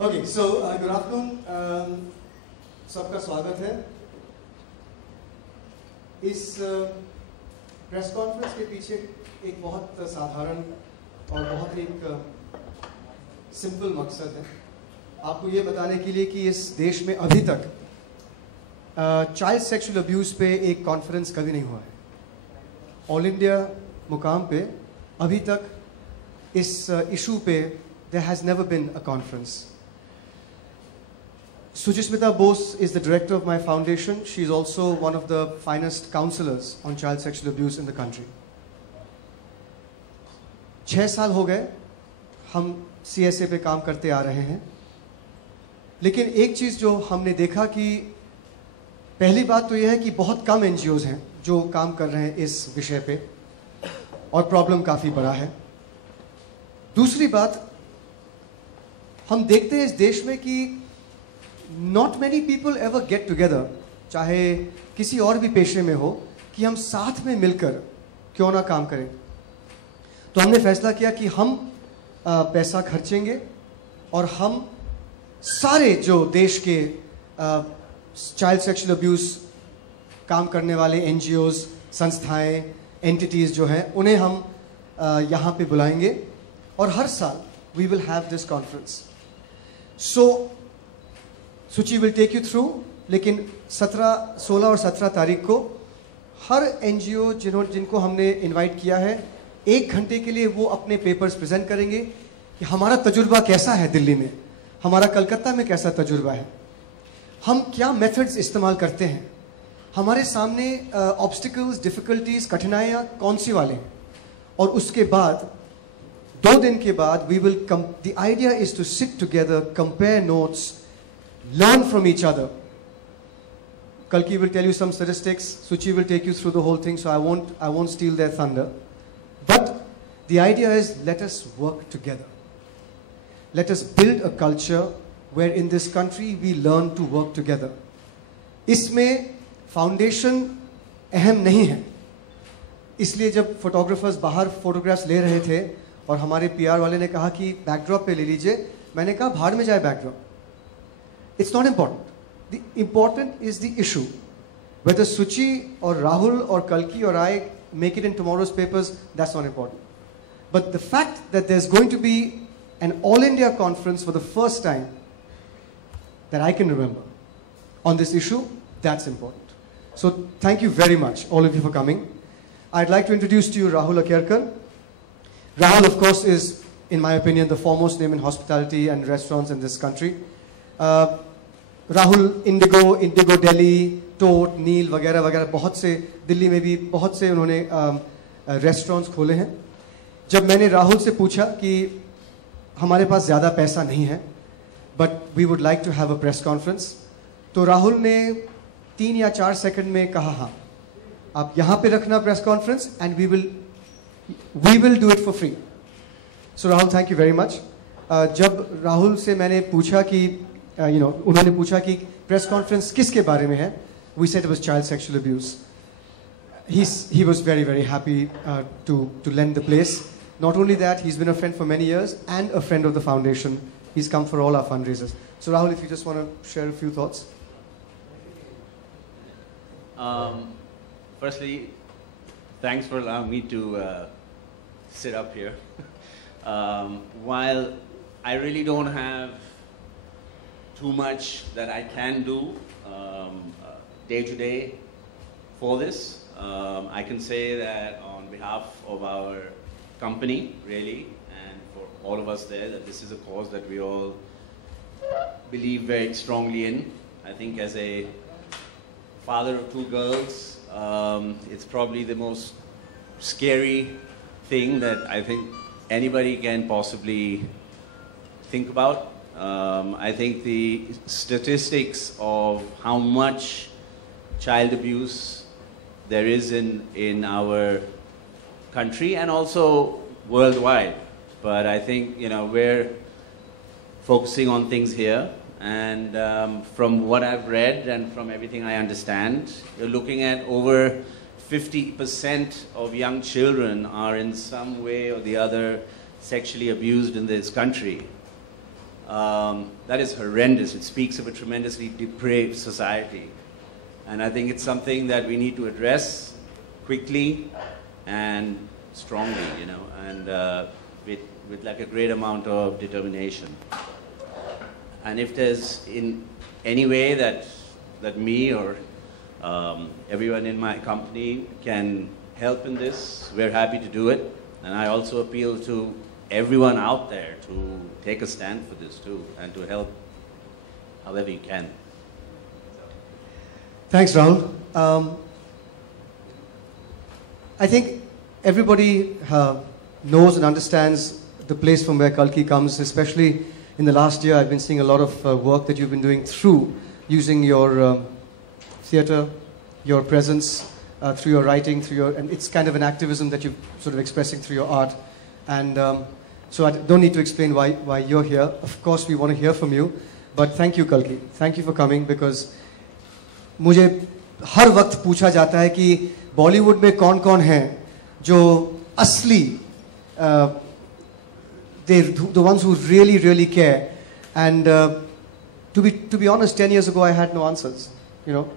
Okay, so good afternoon. सबका स्वागत है इस प्रेस कॉन्फ्रेंस के पीछे एक बहुत साधारण और बहुत एक सिंपल मकसद है आपको ये बताने के लिए कि इस देश में अभी तक चाइल्ड सेक्सुअल अब्यूज़ पे एक कॉन्फ्रेंस कभी नहीं हुआ है। ऑल इंडिया मुकाम पे अभी तक इस इशू पे there has never been a conference. Sujismita Bose is the director of my foundation. She is also one of the finest counselors on child sexual abuse in the country. 6 साल हो गए हम CSA पे काम करते आ रहे हैं, लेकिन एक चीज़ जो हमने देखा कि पहली बात तो यह है कि बहुत कम NGOs हैं जो काम कर रहे हैं इस विषय पे और प्रॉब्लम काफ़ी बड़ा है। दूसरी बात, हम देखते हैं इस देश में कि not many people ever get together, चाहे किसी और भी पेशे में हो, कि हम साथ में मिलकर क्यों ना काम करें। तो हमने फैसला किया कि हम पैसा खर्चेंगे और हम सारे जो देश के चाइल्ड सेक्सुअल अब्यूज़ काम करने वाले NGOs, संस्थाएं, एंटिटीज़ जो हैं, उन्हें हम यहाँ पे बुलाएंगे और हर साल we will have this conference. So Suchi will take you through, लेकिन 16 और 17 तारीख को हर NGO जिनको हमने इनवाइट किया है 1 घंटे के लिए वो अपने पेपर्स प्रेजेंट करेंगे कि हमारा तजुर्बा कैसा है दिल्ली में, हमारा कलकत्ता में कैसा तजुर्बा है, हम क्या मेथड्स इस्तेमाल करते हैं, हमारे सामने ऑब्स्टिकल्स, डिफ़िकल्टीज, कठिनाइयाँ कौन सी वाले हैं। और उसके बाद 2 दिन के बाद we will come, the idea is to sit together, compare notes, learn from each other. Kalki will tell you some statistics, Suchi will take you through the whole thing, so I won't steal their thunder. But the idea is, let us work together. Let us build a culture where in this country we learn to work together. इसमें foundation अहम नहीं है, इसलिए जब photographers बाहर photographs ले रहे थे और हमारे PR वाले ने कहा कि बैकड्रॉप पे ले लीजिए, मैंने कहा भाड़ में जाए backdrop. It's not important, the important is the issue. Whether Suchi और राहुल और कल्की और I make it in tomorrow's papers, that's not important, but the fact that there is going to be an all India conference for the first time that I can remember on this issue, that's important. So thank you very much all of you for coming. I'd like to introduce to you Rahul Akerkar. Rahul, of course, is, in my opinion, the foremost name in hospitality and restaurants in this country. Rahul, Indigo Delhi, Tote, Neil वगैरह वगैरह बहुत से, दिल्ली में भी बहुत से उन्होंने restaurants खोले हैं। जब मैंने राहुल से पूछा कि हमारे पास ज़्यादा पैसा नहीं है, but we would like to have a press conference, तो राहुल ने 3 या 4 सेकंड में कहा हाँ, आप यहाँ पे रखना press conference and we will do it for free. So Rahul, thank you very much. जब राहुल से मैंने पूछा कि उन्होंने पूछा कि प्रेस कॉन्फ्रेंस किसके बारे में है, we said it was child sexual abuse. He was very, very happy to lend the place. Not only that, he's been a friend for many years and a friend of the foundation. He's come for all our fundraisers. So Rahul, if you just want to share a few thoughts. Firstly, thanks for allowing me to sit up here. While I really don't have too much that I can do day to day for this, I can say that on behalf of our company, really, and for all of us there, that this is a cause that we all believe very strongly in. I think as a father of 2 girls, it's probably the most scary thing that I think anybody can possibly think about. I think the statistics of how much child abuse there is in our country and also worldwide, but I think we're focusing on things here. And from what I've read and from everything I understand, you're looking at over 50% of young children are in some way or the other sexually abused in this country. that is horrendous. It speaks of a tremendously depraved society. And I think it's something that we need to address quickly and strongly, you know, and with like a great amount of determination. And if there's in any way that me or everyone in my company can help in this, we're happy to do it. And I also appeal to everyone out there to take a stand for this too, and to help however you can. Thanks, Rahul. I think everybody knows and understands the place from where Kalki comes, especially in the last year. I've been seeing a lot of work that you've been doing through using your theatre, your presence, through your writing, and it's kind of an activism that you're sort of expressing through your art. And so I don't need to explain why you're here. Of course, we want to hear from you. But thank you, Kalki. Thank you for coming, because मुझे हर वक्त पूछा जाता है कि बॉलीवुड में कौन-कौन हैं जो असली the ones who really care. And to be honest, 10 years ago I had no answers, you know.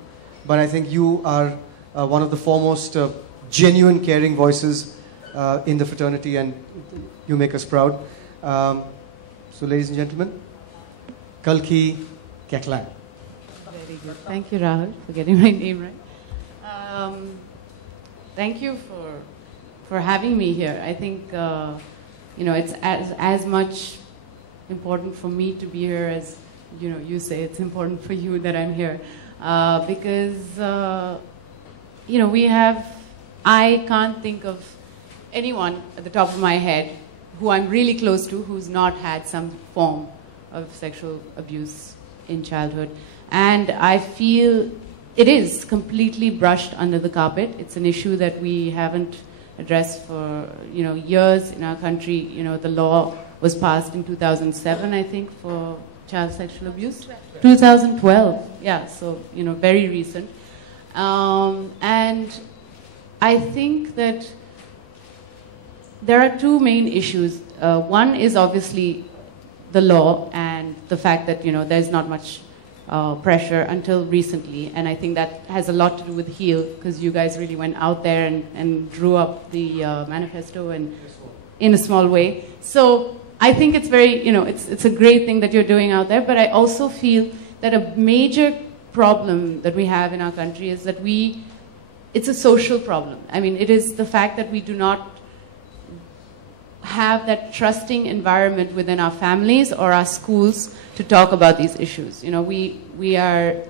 But I think you are one of the foremost genuine, caring voices in the fraternity, and you make us proud. So, ladies and gentlemen, Kalki Keklan. Very good. Thank you, Rahul, for getting my name right. Thank you for having me here. I think you know, it's as much important for me to be here as, you know, you say it's important for you that I'm here, because you know, I can't think of anyone at the top of my head who I'm really close to who's not had some form of sexual abuse in childhood. And I feel it is completely brushed under the carpet. It's an issue that we haven't addressed for, you know, years in our country. You know, the law was passed in 2007, I think, for child sexual abuse. 2012, yeah, so, you know, very recent. And I think that there are two main issues. One is obviously the law and the fact that, you know, there's not much pressure until recently, and I think that has a lot to do with HEAL, because you guys really went out there and drew up the manifesto and in a small way. So I think it's very, you know, it's a great thing that you're doing out there, but I also feel that a major problem that we have in our country is that it's a social problem. I mean, it is the fact that we do not have that trusting environment within our families or our schools to talk about these issues. You know, we have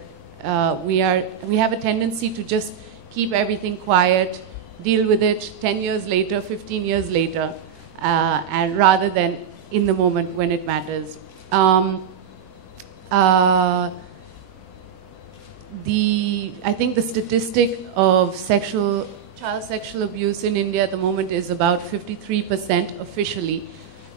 a tendency to just keep everything quiet, deal with it 10 years later, 15 years later, and rather than in the moment when it matters. I think the statistic of child sexual abuse in India at the moment is about 53% officially,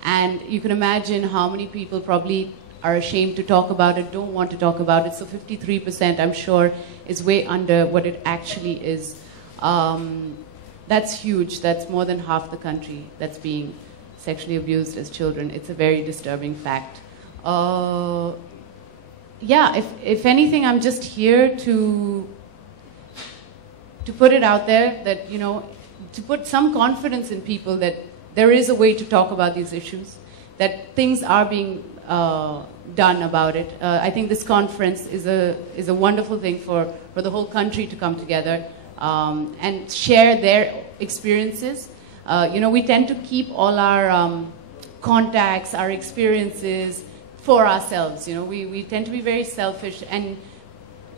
and you can imagine how many people probably are ashamed to talk about it, don't want to talk about it. So 53%, I'm sure, is way under what it actually is. That's huge. That's more than half the country that's being sexually abused as children. It's a very disturbing fact. Yeah, if anything, I'm just here to put it out there that, you know, to put some confidence in people that there is a way to talk about these issues, that things are being done about it. I think this conference is a wonderful thing for the whole country to come together and share their experiences. You know, we tend to keep all our contacts, our experiences for ourselves. You know, we tend to be very selfish, and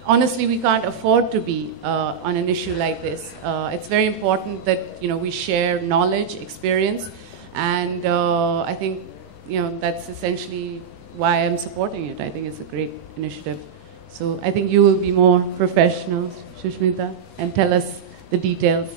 honestly, we can't afford to be on an issue like this. It's very important that, you know, we share knowledge, experience, and I think, you know, that's essentially why I'm supporting it. I think it's a great initiative. So I think you will be more professional, Shushmita, and tell us the details.